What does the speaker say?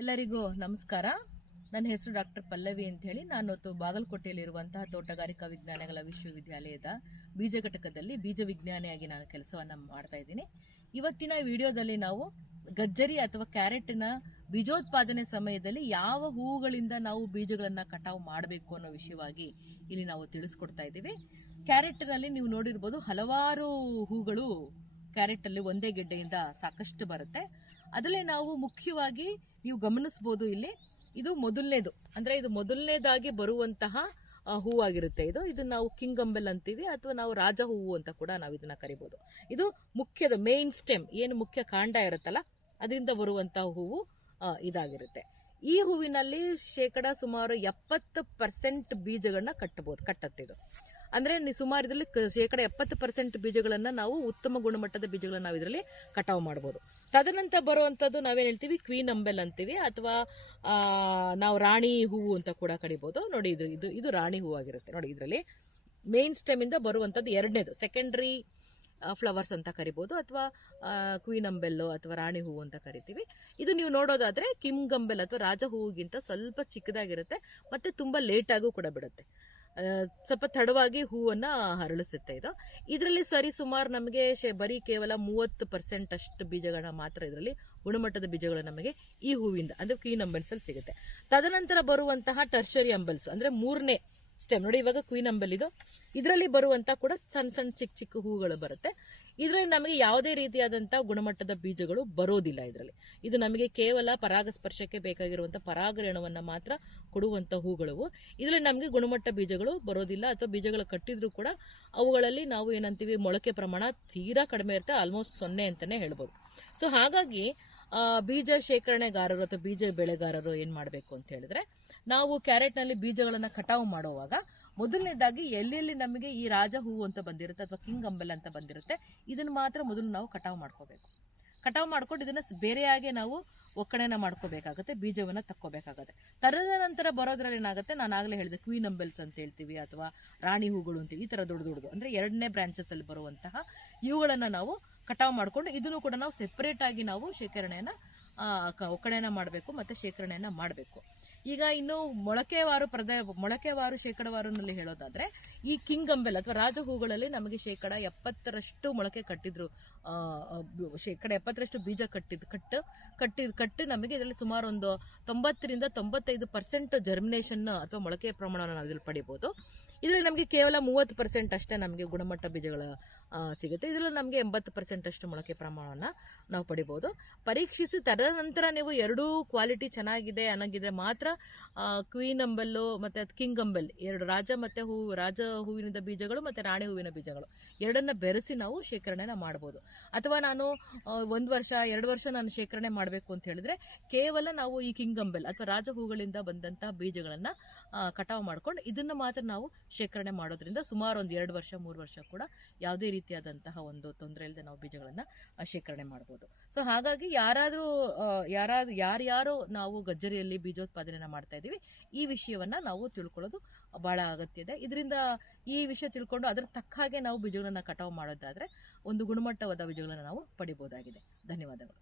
ಎಲ್ಲರಿಗೂ ನಮಸ್ಕಾರ. ನನ್ನ ಹೆಸರು ಡಾಕ್ಟರ್ ಪಲ್ಲವಿ ಅಂತ ಹೇಳಿ. ನಾನು ಬಾಗಲಕೋಟೆಯಲ್ಲಿರುವಂತಹ ತೋಟಗಾರಿಕಾ ವಿಜ್ಞಾನಗಳ ವಿಶ್ವವಿದ್ಯಾಲಯದ ಬೀಜ ಘಟಕದಲ್ಲಿ ಬೀಜ ವಿಜ್ಞಾನಿಯಾಗಿ ನಾನು ಕೆಲಸವನ್ನ ಮಾಡ್ತಾ ಇದ್ದೀನಿ. ಇವತ್ತಿನ ವಿಡಿಯೋದಲ್ಲಿ ನಾವು ಗಜ್ಜರಿ ಅಥವಾ ಕ್ಯಾರೆಟ್ನ ಬೀಜೋತ್ಪಾದನೆ ಸಮಯದಲ್ಲಿ ಯಾವ ಹೂಗಳಿಂದ ನಾವು ಬೀಜಗಳನ್ನ ಕಟಾವು ಮಾಡಬೇಕು ಅನ್ನೋ ವಿಷಯವಾಗಿ ಇಲ್ಲಿ ನಾವು ತಿಳಿಸ್ಕೊಡ್ತಾ ಇದ್ದೀವಿ. ಕ್ಯಾರೆಟ್ನಲ್ಲಿ ನೀವು ನೋಡಿರ್ಬೋದು, ಹಲವಾರು ಹೂಗಳು ಕ್ಯಾರೆಟ್ ಅಲ್ಲಿ ಒಂದೇ ಗೆಡ್ಡೆಯಿಂದ ಸಾಕಷ್ಟು ಬರುತ್ತೆ. ಅದರಲ್ಲಿ ನಾವು ಮುಖ್ಯವಾಗಿ ನೀವು ಗಮನಿಸಬಹುದು, ಇಲ್ಲಿ ಇದು ಮೊದಲನೇದು, ಅಂದ್ರೆ ಇದು ಮೊದಲನೇದಾಗಿ ಬರುವಂತಹ ಹೂವಾಗಿರುತ್ತೆ. ಇದನ್ನ ನಾವು ಕಿಂಗ್ ಅಂಬೆಲ್ ಅಂತೀವಿ, ಅಥವಾ ನಾವು ರಾಜ ಹೂವು ಅಂತ ಕೂಡ ನಾವು ಇದನ್ನ ಕರಿಬಹುದು. ಇದು ಮುಖ್ಯದ ಮೇನ್ ಸ್ಟೆಮ್, ಏನು ಮುಖ್ಯ ಕಾಂಡ ಇರುತ್ತಲ್ಲ, ಅದರಿಂದ ಬರುವಂತಹ ಹೂವು ಇದಾಗಿರುತ್ತೆ. ಈ ಹೂವಿನಲ್ಲಿ ಸುಮಾರು 70% ಬೀಜಗಳನ್ನ ಕಟ್ಟತ್ತೆ ಇದು. ಅಂದ್ರೆ ಸುಮಾರು ಇದರಲ್ಲಿ 70% ಬೀಜಗಳನ್ನ ನಾವು ಉತ್ತಮ ಗುಣಮಟ್ಟದ ಬೀಜಗಳನ್ನ ನಾವು ಇದರಲ್ಲಿ ಕಟಾವು ಮಾಡಬಹುದು. ತದನಂತರ ಬರುವಂತದ್ದು ನಾವೇನ್ ಹೇಳ್ತೀವಿ, ಕ್ವೀನ್ ಅಂಬೆಲ್ ಅಂತೀವಿ, ಅಥವಾ ನಾವು ರಾಣಿ ಹೂವು ಅಂತ ಕೂಡ ಕರಿಬಹುದು. ನೋಡಿ, ಇದು ರಾಣಿ ಹೂವು ಆಗಿರುತ್ತೆ. ನೋಡಿ, ಇದರಲ್ಲಿ ಮೇನ್ ಸ್ಟೆಮ್ ಇಂದ ಬರುವಂತದ್ದು ಎರಡನೇದು, ಸೆಕೆಂಡರಿ ಫ್ಲವರ್ಸ್ ಅಂತ ಕರಿಬಹುದು, ಅಥವಾ ಕ್ವೀನ್ ಅಂಬೆಲ್ ಅಥವಾ ರಾಣಿ ಹೂವು ಅಂತ ಕರಿತೀವಿ. ಇದು ನೀವು ನೋಡೋದಾದ್ರೆ ಕಿಂಗ್ ಅಂಬೆಲ್ ಅಥವಾ ರಾಜ ಹೂವಿಗಿಂತ ಸ್ವಲ್ಪ ಚಿಕ್ಕದಾಗಿರುತ್ತೆ, ಮತ್ತೆ ತುಂಬಾ ಲೇಟ್ ಆಗೂ ಕೂಡ ಬಿಡುತ್ತೆ. ಸ್ವಲ್ಪ ತಡವಾಗಿ ಹೂವನ್ನ ಹರಳಿಸುತ್ತೆ. ಇದರಲ್ಲಿ ಸುಮಾರು ನಮಗೆ ಬರೀ ಕೇವಲ 30% ಅಷ್ಟು ಬೀಜಗಳನ್ನ ಮಾತ್ರ ಇದರಲ್ಲಿ ಗುಣಮಟ್ಟದ ಬೀಜಗಳು ನಮಗೆ ಈ ಹೂವಿಂದ ಅಂದ್ರೆ ಕ್ವೀನ್ ಅಂಬೆಲ್ಸ್ ಅಲ್ಲಿ ಸಿಗುತ್ತೆ. ತದನಂತರ ಬರುವಂತಹ ಟರ್ಷರಿ ಅಂಬೆಲ್ಸ್ ಅಂದ್ರೆ ಮೂರನೇ ಸ್ಟೆಮ್. ನೋಡಿ, ಇವಾಗ ಕ್ವೀನ್ ಅಂಬೆಲ್ ಇದರಲ್ಲಿ ಬರುವಂತ ಕೂಡ ಸಣ್ಣ ಸಣ್ಣ ಚಿಕ್ಕ ಚಿಕ್ಕ ಹೂಗಳು ಬರುತ್ತೆ. ಇದರಲ್ಲಿ ನಮಗೆ ಯಾವುದೇ ರೀತಿಯಾದಂತಹ ಗುಣಮಟ್ಟದ ಬೀಜಗಳು ಬರೋದಿಲ್ಲ. ಇದು ನಮಗೆ ಕೇವಲ ಪರಾಗಸ್ಪರ್ಶಕ್ಕೆ ಬೇಕಾಗಿರುವಂತಹ ಪರಾಗರೇಣುವನ್ನ ಮಾತ್ರ ಕೊಡುವಂತ ಹೂಗಳು. ಇದರಲ್ಲಿ ನಮಗೆ ಗುಣಮಟ್ಟ ಬೀಜಗಳು ಬರೋದಿಲ್ಲ, ಅಥವಾ ಬೀಜಗಳು ಕಟ್ಟಿದ್ರು ಕೂಡ ಅವುಗಳಲ್ಲಿ ನಾವು ಏನಂತೀವಿ, ಮೊಳಕೆ ಪ್ರಮಾಣ ತೀರಾ ಕಡಿಮೆ ಇರುತ್ತೆ, ಆಲ್ಮೋಸ್ಟ್ 0 ಅಂತಾನೆ ಹೇಳ್ಬೋದು. ಸೊ ಹಾಗಾಗಿ ಬೀಜ ಶೇಖರಣೆಗಾರರು ಅಥವಾ ಬೀಜ ಬೆಳೆಗಾರರು ಏನ್ ಮಾಡಬೇಕು ಅಂತ ಹೇಳಿದ್ರೆ, ನಾವು ಕ್ಯಾರೆಟ್ ನಲ್ಲಿ ಬೀಜಗಳನ್ನ ಕಟಾವು ಮಾಡುವಾಗ ಮೊದಲನೇದಾಗಿ ಎಲ್ಲೆಲ್ಲಿ ನಮಗೆ ಈ ರಾಜ ಹೂವು ಅಂತ ಬಂದಿರುತ್ತೆ ಅಥವಾ ಕಿಂಗ್ ಅಂಬೆಲ್ ಅಂತ ಬಂದಿರುತ್ತೆ, ಇದನ್ನ ಮಾತ್ರ ಮೊದಲು ನಾವು ಕಟಾವು ಮಾಡ್ಕೋಬೇಕು. ಕಟಾವು ಮಾಡ್ಕೊಂಡು ಇದನ್ನ ಬೇರೆಯಾಗಿ ನಾವು ಒಕ್ಕಣೆನ ಮಾಡ್ಕೋಬೇಕಾಗುತ್ತೆ, ಬೀಜವನ್ನ ತಕ್ಕೋಬೇಕಾಗುತ್ತೆ. ತದನಂತರ ಬರೋದ್ರಲ್ಲಿ ಏನಾಗುತ್ತೆ, ನಾನು ಆಗ್ಲೇ ಹೇಳಿದೆ ಕ್ವೀನ್ ಅಂಬೆಲ್ಸ್ ಅಂತ ಹೇಳ್ತೀವಿ, ಅಥವಾ ರಾಣಿ ಹೂಗಳು ಅಂತೀವಿ. ಈ ತರ ದೊಡ್ಡದು ಅಂದ್ರೆ ಎರಡನೇ ಬ್ರಾಂಚಸ್ ಅಲ್ಲಿ ಬರುವಂತಹ ಇವುಗಳನ್ನ ನಾವು ಕಟಾವು ಮಾಡ್ಕೊಂಡು ಇದನ್ನು ಕೂಡ ನಾವು ಸೆಪರೇಟ್ ಆಗಿ ನಾವು ಶೇಖರಣೆಯನ್ನ ಒಕ್ಕಣೆಯನ್ನ ಮಾಡಬೇಕು, ಮತ್ತೆ ಶೇಖರಣೆಯನ್ನ ಮಾಡಬೇಕು. ಈಗ ಇನ್ನು ಮೊಳಕೆವಾರು ಶೇಕಡವಾರುನಲ್ಲಿ ಹೇಳೋದಾದ್ರೆ, ಈ ಕಿಂಗ್ ಅಂಬೆಲ್ ಅಥವಾ ರಾಜ ಹೂಗಳಲ್ಲಿ ನಮಗೆ 70% ಮೊಳಕೆ ಕಟ್ಟಿದ್ರು, 70% ಬೀಜ ಕಟ್ಟು ನಮಗೆ ಇದರಲ್ಲಿ ಸುಮಾರು ಒಂದು 90 ರಿಂದ 95% ಜರ್ಮಿನೇಷನ್ ಅಥವಾ ಮೊಳಕೆ ಪ್ರಮಾಣವನ್ನು ನಾವು ಇದರಲ್ಲಿ ಪಡಿಬಹುದು. ಇದರಲ್ಲಿ ನಮಗೆ ಕೇವಲ 30% ಅಷ್ಟೇ ನಮಗೆ ಗುಣಮಟ್ಟ ಬೀಜಗಳ ಸಿಗುತ್ತೆ. ಇದರಲ್ಲಿ ನಮಗೆ 80% ಅಷ್ಟು ಮೊಳಕೆ ಪ್ರಮಾಣವನ್ನ ನಾವು ಪಡಿಬಹುದು. ಪರೀಕ್ಷಿಸಿ ತದನಂತರ ನೀವು ಎರಡೂ ಕ್ವಾಲಿಟಿ ಚೆನ್ನಾಗಿದೆ ಅನ್ನೋಗಿದ್ರೆ ಮಾತ್ರ ಕ್ವೀನ್ ಅಂಬೆಲ್ ಮತ್ತೆ ಕಿಂಗ್ ಅಂಬೆಲ್ ಎರಡು ರಾಜ ಹೂವಿನ ಬೀಜಗಳು ಮತ್ತೆ ರಾಣಿ ಹೂವಿನ ಬೀಜಗಳು ಎರಡನ್ನ ಬೆರೆಸಿ ನಾವು ಶೇಖರಣೆನ ಮಾಡಬಹುದು. ಅಥವಾ ನಾನು 1 ವರ್ಷ 2 ವರ್ಷ ನಾನು ಶೇಖರಣೆ ಮಾಡಬೇಕು ಅಂತ ಹೇಳಿದ್ರೆ, ಕೇವಲ ನಾವು ಈ ಕಿಂಗ್ ಅಂಬೆಲ್ ಅಥವಾ ರಾಜ ಹೂಗಳಿಂದ ಬಂದಂತಹ ಬೀಜಗಳನ್ನ ಕಟಾವು ಮಾಡ್ಕೊಂಡು ಇದನ್ನ ಮಾತ್ರ ನಾವು ಶೇಖರಣೆ ಮಾಡೋದ್ರಿಂದ ಸುಮಾರು ಒಂದು 2 ವರ್ಷ 3 ವರ್ಷ ಕೂಡ ಯಾವುದೇ ರೀತಿಯಾದಂತಹ ಒಂದು ತೊಂದರೆ ಇಲ್ಲದೆ ನಾವು ಬೀಜಗಳನ್ನ ಶೇಖರಣೆ ಮಾಡಬಹುದು. ಸೊ ಹಾಗಾಗಿ ಯಾರ್ಯಾರು ನಾವು ಗಜ್ಜರಿಯಲ್ಲಿ ಬೀಜೋತ್ಪಾದನೆಯನ್ನ ಮಾಡ್ತಾ ಇದೀವಿ, ಈ ವಿಷಯವನ್ನ ನಾವು ತಿಳ್ಕೊಳ್ಳೋದು ಬಹಳ ಅಗತ್ಯ ಇದೆ. ಇದರಿಂದ ಈ ವಿಷಯ ತಿಳ್ಕೊಂಡು ಅದರ ತಕ್ಕ ಹಾಗೆ ನಾವು ಬೀಜಗಳನ್ನ ಕಟಾವು ಮಾಡೋದಾದ್ರೆ ಒಂದು ಗುಣಮಟ್ಟವಾದ ಬೀಜಗಳನ್ನ ನಾವು ಪಡಿಬಹುದಾಗಿದೆ. ಧನ್ಯವಾದಗಳು.